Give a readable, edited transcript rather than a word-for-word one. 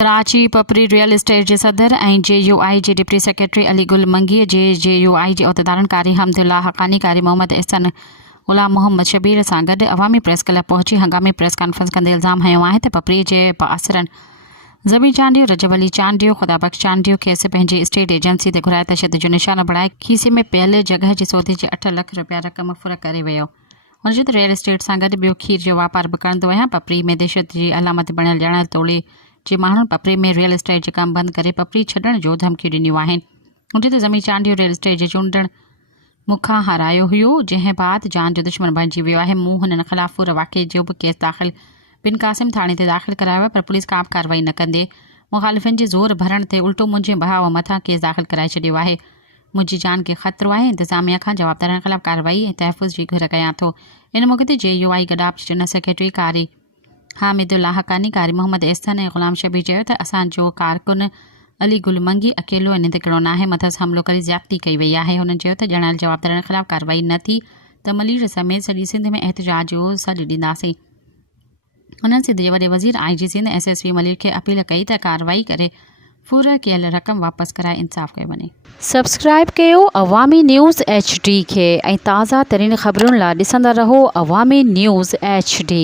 कराची पपरी real estate के सदर ऐं JUI के डिप्टी सेक्रेटरी अली गुल मंगी जे JUI के उहदेदारनि कारी हमदुल्ला हक़ानी कारी मोहम्मद एहसन गुलाम मोहम्मद शबीर सां गॾु अवामी प्रेस क्लब पहुची हंगामी प्रेस कॉन्फ्रेंस कंदे इल्ज़ाम हयो आहे त पपरी जे पासरनि ज़बी चांडियो रजब अली चांडियो खुदाबख्श चांडियो खेसि पंहिंजी स्टेट एजेंसी ते घुराए तशद जो निशानो बणाए खीसे में पियल जॻह जे सौदे जे 8 लख रुपया रक़म फ़ुर करे वियो। हुन चयो त रियल एस्टेट सां गॾु ॿियो खीर जो वापार बि कंदो आहियां। पपरी में दहशत जी अलामत बणियल ॼाणल तोड़े जे माण्हुनि पपरी में रियल एस्टेट जो कमु बंदि करे पपरी छॾण जो धमकियूं ॾिनियूं आहिनि। हुन चयो त ज़मी चांडियो रियल एस्टेट जे चूंडण मूंखां हारायो हुयो, जंहिं बाद जान जो दुश्मन बणिजी वियो आहे। मूं हुननि ख़िलाफ़ पूरे वाक़े जो बि केस दाख़िल बिन क़ासिम थाणे ते दाख़िल करायो आहे, पर पुलिस का बि कार्रवाई न कंदे मुख़ालिफ़िन जे ज़ोर भरण ते उल्टो मुंहिंजे बहाव मथां केस दाख़िल कराए छॾियो आहे। मुंहिंजी जान खे ख़तरो आहे। इंतिज़ामिया खां जवाबदारनि ख़िलाफ़ कार्रवाई ऐं तहफ़ुज़ जी घुर कयां थो। इन मौक़े ते JUI गडाप जनरल सेक्रेटरी कारी हामिदुल्ला हक़ानी कारी मोहम्मद एहसन ऐं ग़ुलाम शबीर चयो त असांजो कारकुन अली गुल मंगी अकेलो ऐं निंदकिड़ो नाहे, मथसि हमलो करे ज़्यादती कई वई आहे। हुननि चयो त ॼाणल जवाबदारनि ख़िलाफ़ कार्रवाई न थी त मलीर समेत सॼी सिंध में एहतजाज जो सॾु ॾींदासीं। हुननि सिंध जे वॾे वज़ीर IG सिंध SSP मलीर खे अपील कई त कार्रवाई करे फूर कयल रक़म वापसि कराए इंसाफ़ कयो वञे। सब्सक्राइब कयो अवामी न्यूज़ HD खे ऐं ताज़ा तरीन ख़बरुनि लाइ ॾिसंदा रहो अवामी न्यूज़ HD।